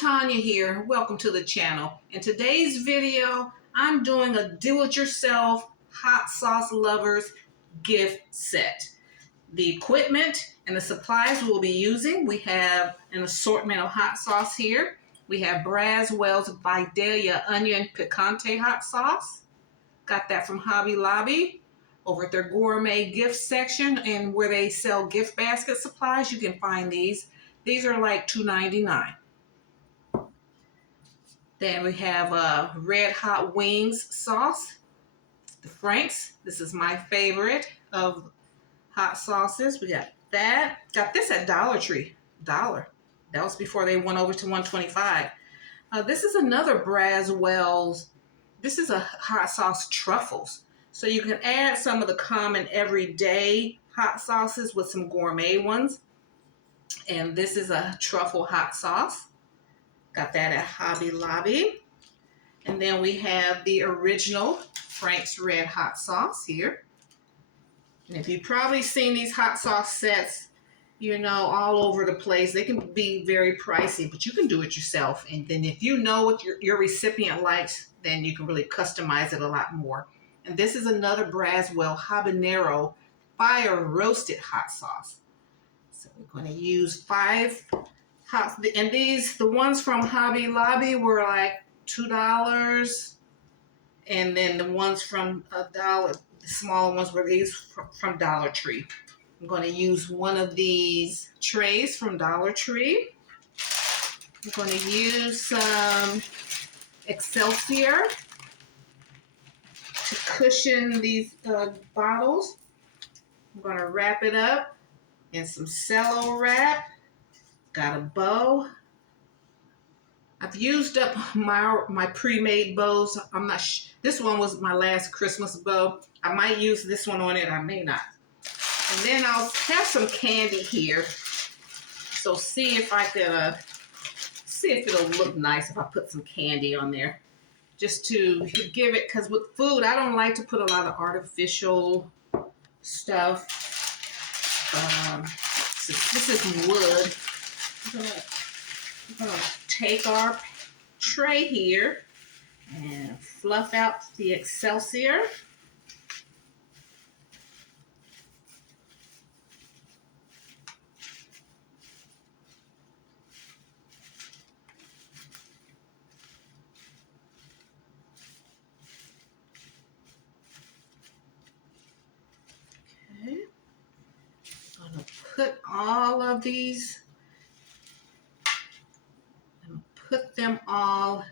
Tanya here. Welcome to the channel. In today's video, I'm doing a do-it-yourself hot sauce lovers gift set. The equipment and the supplies we'll be using, we have an assortment of hot sauce here. We have Braswell's Vidalia Onion Picante hot sauce. Got that from Hobby Lobby. Over at their Gourmet gift section and where they sell gift basket supplies, you can find these. These are like $2.99. Then we have red hot wings sauce, the Frank's. This is my favorite of hot sauces. We got that. Got this at Dollar Tree. $1. That was before they went over to $1.25. This is another Braswell's. This is a hot sauce truffles. So you can add some of the common everyday hot sauces with some gourmet ones. And this is a truffle hot sauce. Got that at Hobby Lobby. And then we have the original Frank's Red Hot Sauce here. And if you've probably seen these hot sauce sets, you know, all over the place, they can be very pricey, but you can do it yourself. And then if you know what your recipient likes, then you can really customize it a lot more. And this is another Braswell Habanero Fire Roasted Hot Sauce. So we're going to use 5 hot, and these, the ones from Hobby Lobby were like $2. And then the ones from $1, the small ones were these from Dollar Tree. I'm going to use one of these trays from Dollar Tree. I'm going to use some Excelsior to cushion these bottles. I'm going to wrap it up in some cello wrap. Got a bow. I've used up my pre-made bows. I'm not this one was my last Christmas bow. I might use this one on it. I may not. And then I'll have some candy here. So see if I can see if it'll look nice if I put some candy on there. Just to give it, because with food, I don't like to put a lot of artificial stuff. So this is wood. I'm gonna take our tray here and fluff out the Excelsior. I'm going to put all of these, and put them all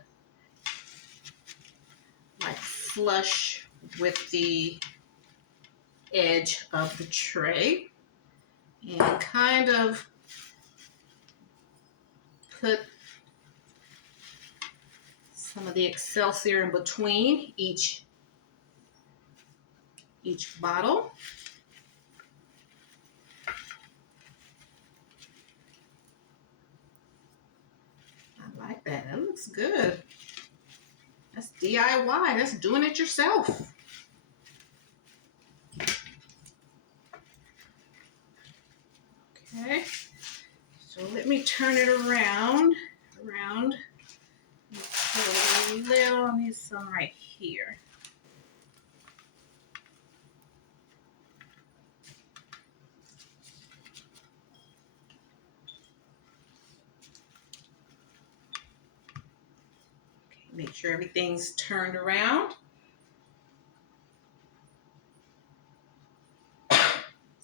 like flush with the edge of the tray, and kind of put some of the Excelsior in between each bottle. I like that. That looks good. That's DIY. That's doing it yourself. Okay. So let me turn it around. Put a little, I need some right here. Make sure everything's turned around.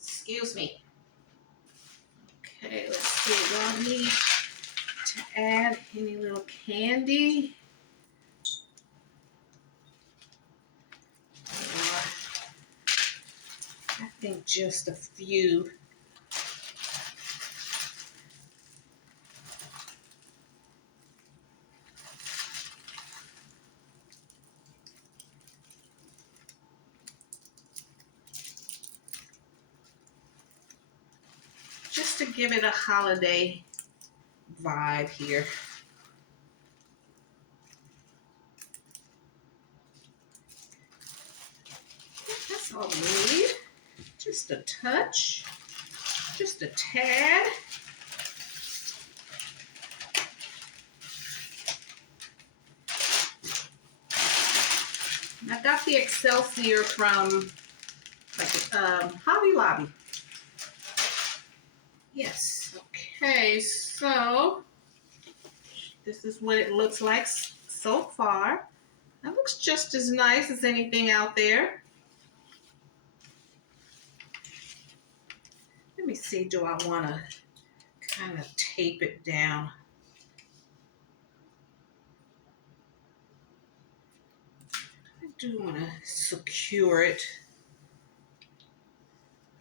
Excuse me. Okay, let's see. Do I need to add any little candy? I think just a few. Just to give it a holiday vibe here. That's all we need. Just a touch, just a tad. got the Excelsior from Hobby Lobby. Yes. Okay, so this is what it looks like so far. That looks just as nice as anything out there. Let me see, do I want to kind of tape it down? I do want to secure it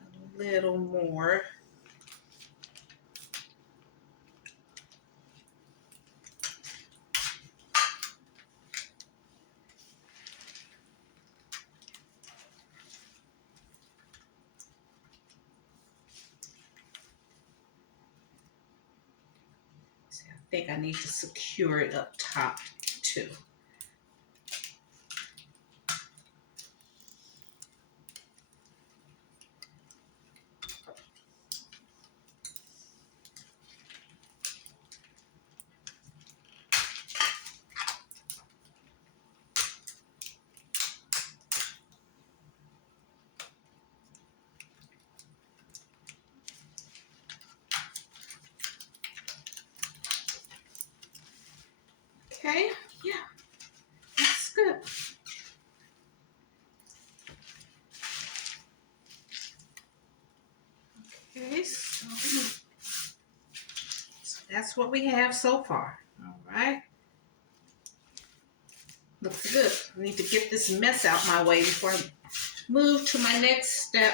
a little more. See, I think I need to secure it up top too. Okay, yeah, that's good. Okay, so that's what we have so far. All right. Looks good. I need to get this mess out my way before I move to my next step.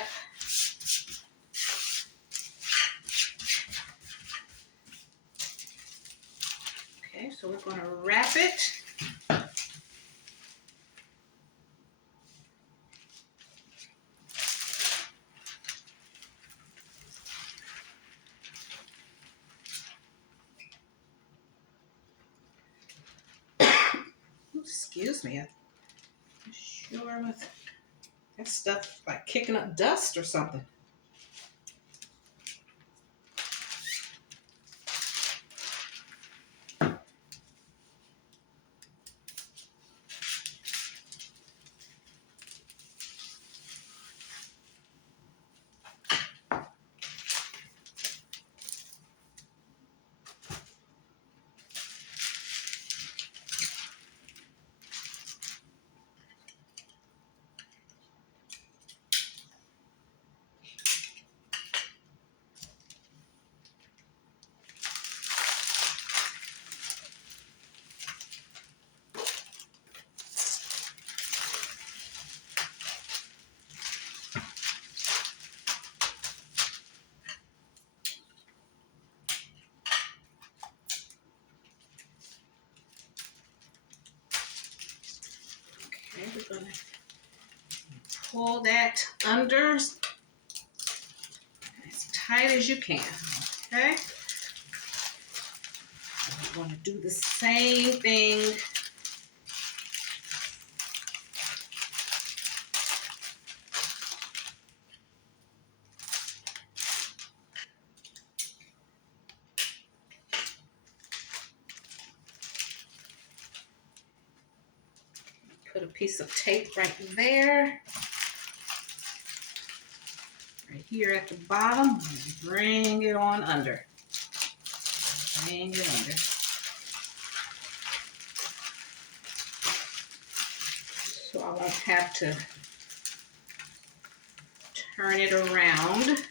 Okay, so we're going to wrap it. Excuse me. I'm sure that stuff like kicking up dust or something. Okay, we're going to pull that under as tight as you can. Okay. We're going to do the same thing. Put a piece of tape right there. Right here at the bottom. Bring it on under. Bring it under. So I won't have to turn it around.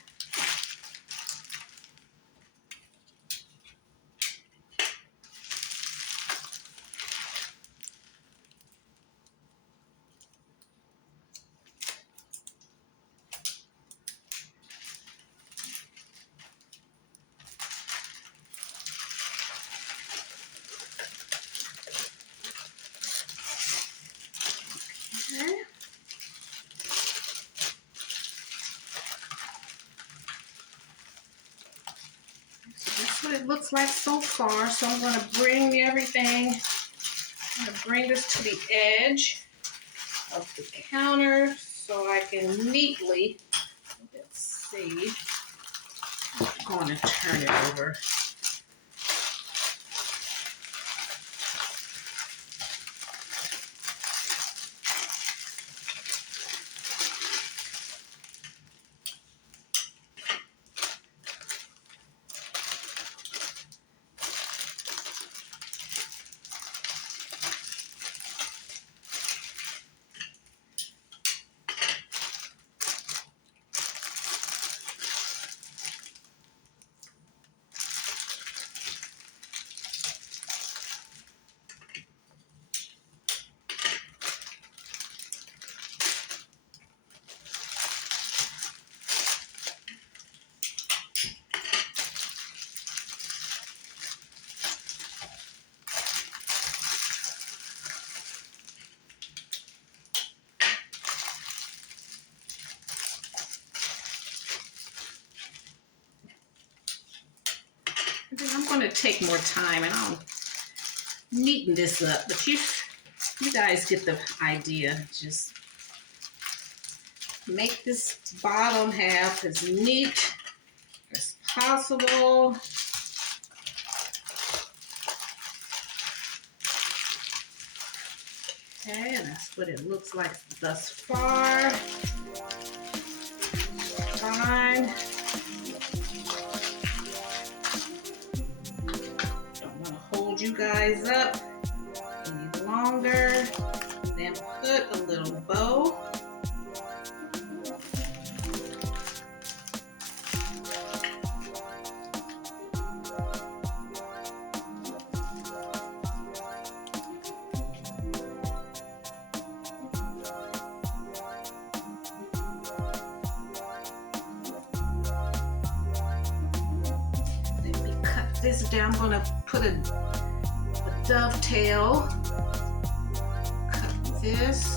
Okay. So that's what it looks like so far. So I'm going to bring everything, I'm going to bring this to the edge of the counter so I can neatly, let's see, I'm going to turn it over. take more time, and I'll neaten this up, but you guys get the idea. Just make this bottom half as neat as possible. Okay, and that's what it looks like thus far. Fine. Don't want to hold you guys up any longer. Then put a little bow. This down. I'm going to put a dovetail. Cut this.